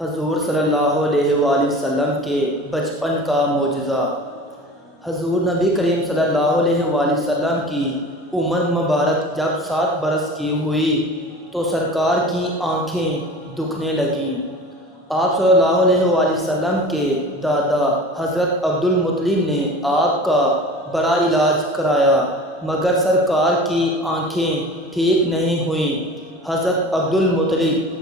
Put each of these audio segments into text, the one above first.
حضور صلی اللہ علیہ وآلہ وسلم کے بچپن کا معجزہ۔ حضور نبی کریم صلی اللہ علیہ وآلہ وسلم کی عمر مبارک جب 7 برس کی ہوئی تو سرکار کی آنکھیں دکھنے لگیں۔ آپ صلی اللہ علیہ وآلہ وسلم کے دادا حضرت عبد المطلب نے آپ کا بڑا علاج کرایا مگر سرکار کی آنکھیں ٹھیک نہیں ہوئیں۔ حضرت عبد المطلب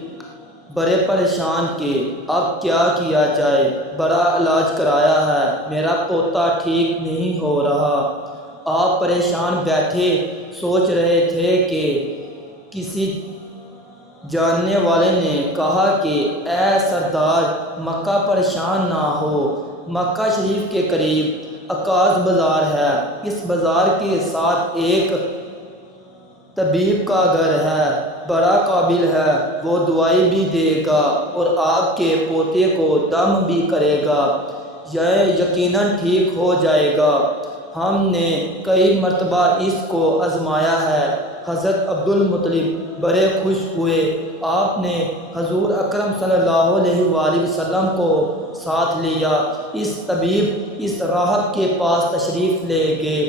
بڑے پریشان کہ اب کیا کیا جائے، بڑا علاج کرایا ہے، میرا پوتا ٹھیک نہیں ہو رہا۔ آپ پریشان بیٹھے سوچ رہے تھے کہ کسی جاننے والے نے کہا کہ اے سردار، مکہ پریشان نہ ہو، مکہ شریف کے قریب عکاظ بازار ہے، اس بازار کے ساتھ ایک طبیب کا گھر ہے، بڑا قابل ہے، وہ دوائی بھی دے گا اور آپ کے پوتے کو دم بھی کرے گا، یہ یقیناً ٹھیک ہو جائے گا۔ ہم نے کئی مرتبہ اس کو آزمایا ہے۔ حضرت عبد المطلب بڑے خوش ہوئے۔ آپ نے حضور اکرم صلی اللہ علیہ وآلہ وسلم کو ساتھ لیا۔ اس طبیب اس راہب کے پاس تشریف لے گئے۔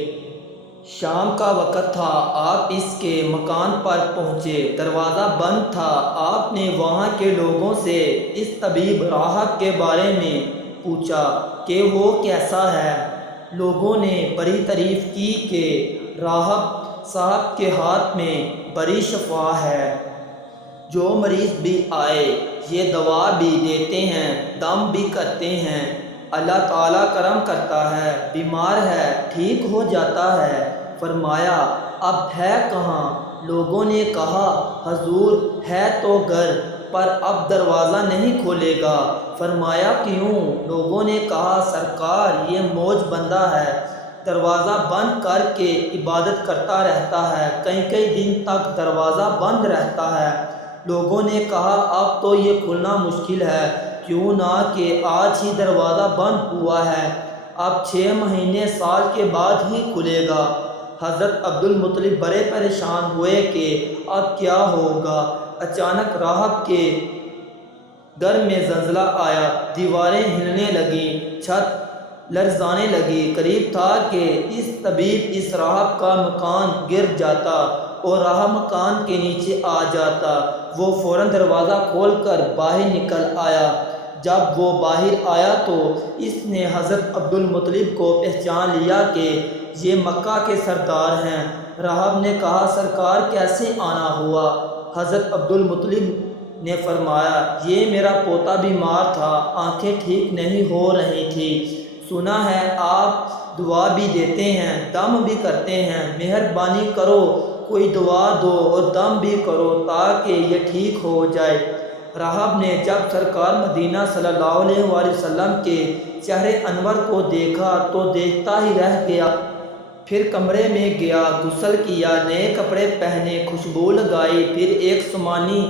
شام کا وقت تھا، آپ اس کے مکان پر پہنچے، دروازہ بند تھا۔ آپ نے وہاں کے لوگوں سے اس طبیب راہب کے بارے میں پوچھا کہ وہ کیسا ہے۔ لوگوں نے بڑی تعریف کی کہ راہب صاحب کے ہاتھ میں بڑی شفا ہے، جو مریض بھی آئے یہ دوا بھی دیتے ہیں، دم بھی کرتے ہیں، اللہ تعالیٰ کرم کرتا ہے، بیمار ہے ٹھیک ہو جاتا ہے۔ فرمایا اب ہے کہاں؟ لوگوں نے کہا حضور ہے تو گھر پر اب دروازہ نہیں کھولے گا۔ فرمایا کیوں؟ لوگوں نے کہا سرکار یہ موج بندہ ہے، دروازہ بند کر کے عبادت کرتا رہتا ہے، کئی دن تک دروازہ بند رہتا ہے۔ لوگوں نے کہا اب تو یہ کھلنا مشکل ہے، کیوں نہ کہ آج ہی دروازہ بند ہوا ہے، اب 6 مہینے سال کے بعد ہی کھلے گا۔ حضرت عبد المطلب بڑے پریشان ہوئے کہ اب کیا ہوگا۔ اچانک راہب کے گھر میں زلزلہ آیا، دیواریں ہلنے لگیں، چھت لرزانے لگی۔ قریب تھا کہ اس طبیب اس راہب کا مکان گر جاتا اور راہب مکان کے نیچے آ جاتا۔ وہ فوراً دروازہ کھول کر باہر نکل آیا۔ جب وہ باہر آیا تو اس نے حضرت عبد المطلب کو پہچان لیا کہ یہ مکہ کے سردار ہیں۔ راہب نے کہا سرکار کیسے آنا ہوا؟ حضرت عبد المطلب نے فرمایا یہ میرا پوتا بیمار تھا، آنکھیں ٹھیک نہیں ہو رہی تھی، سنا ہے آپ دعا بھی دیتے ہیں، دم بھی کرتے ہیں، مہربانی کرو کوئی دعا دو اور دم بھی کرو تاکہ یہ ٹھیک ہو جائے۔ راہب نے جب سرکار مدینہ صلی اللہ علیہ وآلہ وسلم کے چہرے انور کو دیکھا تو دیکھتا ہی رہ گیا۔ پھر کمرے میں گیا، غسل کیا، نئے کپڑے پہنے، خوشبو لگائی، پھر ایک سمانی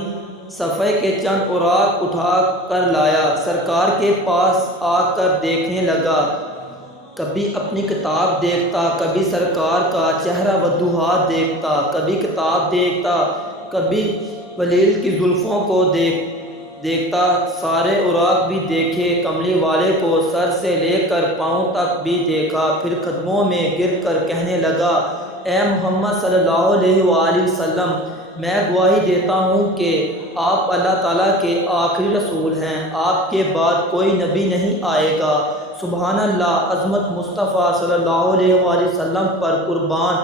صفحے کے چند اوراق اٹھا کر لایا، سرکار کے پاس آ کر دیکھنے لگا۔ کبھی اپنی کتاب دیکھتا، کبھی سرکار کا چہرہ وضوحات دیکھتا، کبھی کتاب دیکھتا، کبھی ولیل کی زلفوں کو دیکھتا، سارے اوراق بھی دیکھے، کملی والے کو سر سے لے کر پاؤں تک بھی دیکھا، پھر قدموں میں گر کر کہنے لگا اے محمد صلی اللہ علیہ وآلہ وسلم، میں گواہی دیتا ہوں کہ آپ اللہ تعالیٰ کے آخری رسول ہیں، آپ کے بعد کوئی نبی نہیں آئے گا۔ سبحان اللہ، عظمت مصطفیٰ صلی اللہ علیہ وآلہ وسلم پر قربان،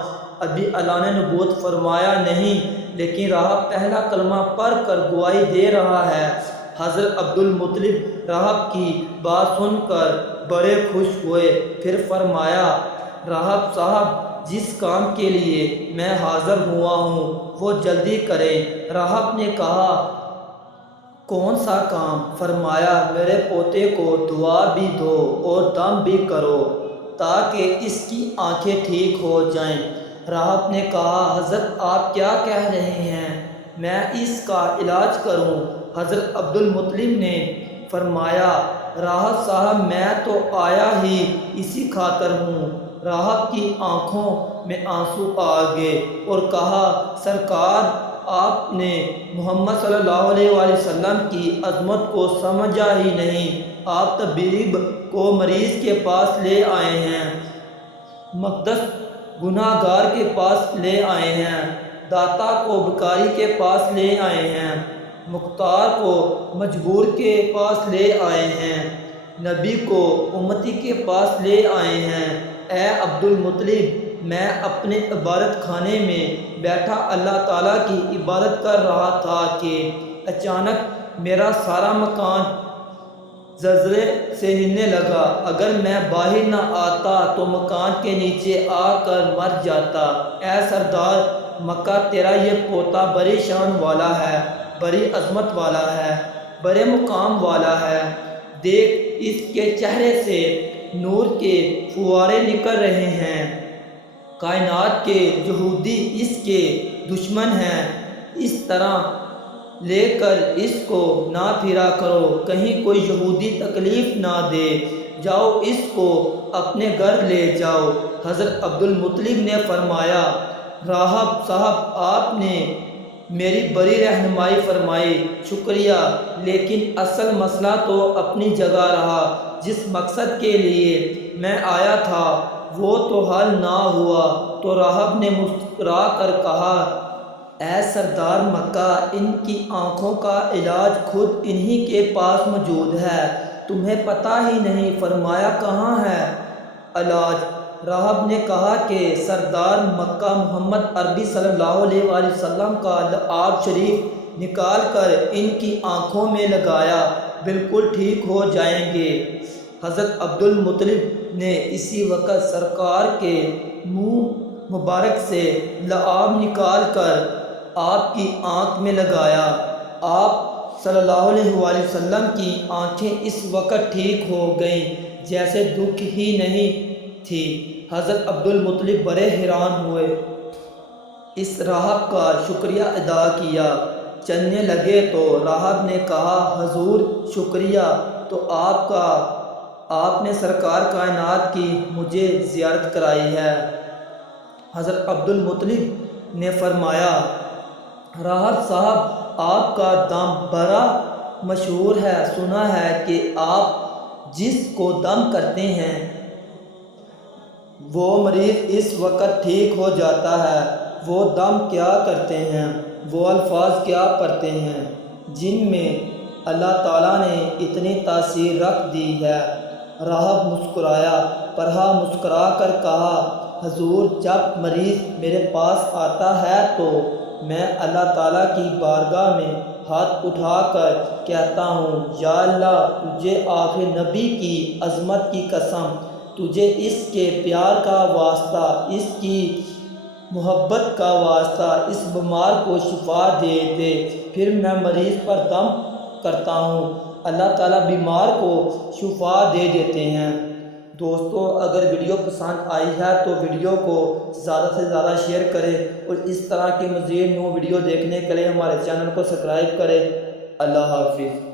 ابھی اللہ نے نبوت فرمایا نہیں لیکن راہب پہلا کلمہ پڑھ کر گواہی دے رہا ہے۔ حضرت عبد المطلب راہب کی بات سن کر بڑے خوش ہوئے، پھر فرمایا راہب صاحب جس کام کے لیے میں حاضر ہوا ہوں وہ جلدی کریں۔ راہب نے کہا کون سا کام؟ فرمایا میرے پوتے کو دعا بھی دو اور دم بھی کرو تاکہ اس کی آنکھیں ٹھیک ہو جائیں۔ راہب نے کہا حضرت آپ کیا کہہ رہے ہیں، میں اس کا علاج کروں؟ حضرت عبد المطلب نے فرمایا راہب صاحب میں تو آیا ہی اسی خاطر ہوں۔ راہب کی آنکھوں میں آنسو آ گئے اور کہا سرکار آپ نے محمد صلی اللہ علیہ وآلہ وسلم کی عظمت کو سمجھا ہی نہیں۔ آپ طبیب کو مریض کے پاس لے آئے ہیں، مقدس گناہ گار کے پاس لے آئے ہیں، داتا کو بھکاری کے پاس لے آئے ہیں، مختار کو مجبور کے پاس لے آئے ہیں، نبی کو امتی کے پاس لے آئے ہیں۔ اے عبد المطلب، میں اپنے عبادت خانے میں بیٹھا اللہ تعالیٰ کی عبادت کر رہا تھا کہ اچانک میرا سارا مکان زلزلے سے ہلنے لگا۔ اگر میں باہر نہ آتا تو مکان کے نیچے آ کر مر جاتا۔ اے سردار مکہ، تیرا یہ پوتا بڑی شان والا ہے، بڑی عظمت والا ہے، بڑے مقام والا ہے۔ دیکھ، اس کے چہرے سے نور کے فوارے نکل رہے ہیں۔ کائنات کے یہودی اس کے دشمن ہیں، اس طرح لے کر اس کو نہ پھرا کرو، کہیں کوئی یہودی تکلیف نہ دے۔ جاؤ، اس کو اپنے گھر لے جاؤ۔ حضرت عبد المطلب نے فرمایا، راہب صاحب، آپ نے میری بڑی رہنمائی فرمائی، شکریہ، لیکن اصل مسئلہ تو اپنی جگہ رہا۔ جس مقصد کے لیے میں آیا تھا وہ تو حل نہ ہوا۔ تو راہب نے مسکرا کر کہا، اے سردار مکہ، ان کی آنکھوں کا علاج خود انہی کے پاس موجود ہے، تمہیں پتہ ہی نہیں۔ فرمایا، کہاں ہے علاج؟ راہب نے کہا کہ سردار مکہ محمد عربی صلی اللہ علیہ وآلہ وسلم کا لعاب شریف نکال کر ان کی آنکھوں میں لگایا، بالکل ٹھیک ہو جائیں گے۔ حضرت عبد المطلب نے اسی وقت سرکار کے منہ مبارک سے لعاب نکال کر آپ کی آنکھ میں لگایا۔ آپ صلی اللہ علیہ وآلہ وسلم کی آنکھیں اس وقت ٹھیک ہو گئیں، جیسے دکھ ہی نہیں تھی۔ حضرت عبد المطلب بڑے حیران ہوئے، اس راہب کا شکریہ ادا کیا۔ چلنے لگے تو راہب نے کہا، حضور شکریہ تو آپ نے سرکار کائنات کی مجھے زیارت کرائی ہے۔ حضرت عبد المطلب نے فرمایا، راہب صاحب، آپ کا دم بڑا مشہور ہے، سنا ہے کہ آپ جس کو دم کرتے ہیں وہ مریض اس وقت ٹھیک ہو جاتا ہے۔ وہ دم کیا کرتے ہیں؟ وہ الفاظ کیا پڑھتے ہیں جن میں اللہ تعالیٰ نے اتنی تاثیر رکھ دی ہے؟ راہب مسکرایا، پڑھا، مسکرا کر کہا، حضور، جب مریض میرے پاس آتا ہے تو میں اللہ تعالیٰ کی بارگاہ میں ہاتھ اٹھا کر کہتا ہوں، یا اللہ، تجھے آخر نبی کی عظمت کی قسم، تجھے اس کے پیار کا واسطہ، اس کی محبت کا واسطہ اس بیمار کو شفا دے دے۔ پھر میں مریض پر دم کرتا ہوں، اللہ تعالیٰ بیمار کو شفا دے دیتے ہیں۔ دوستو، اگر ویڈیو پسند آئی ہے تو ویڈیو کو زیادہ سے زیادہ شیئر کریں اور اس طرح کی مزید نو ویڈیو دیکھنے کے لیے ہمارے چینل کو سبسکرائب کریں۔ اللہ حافظ۔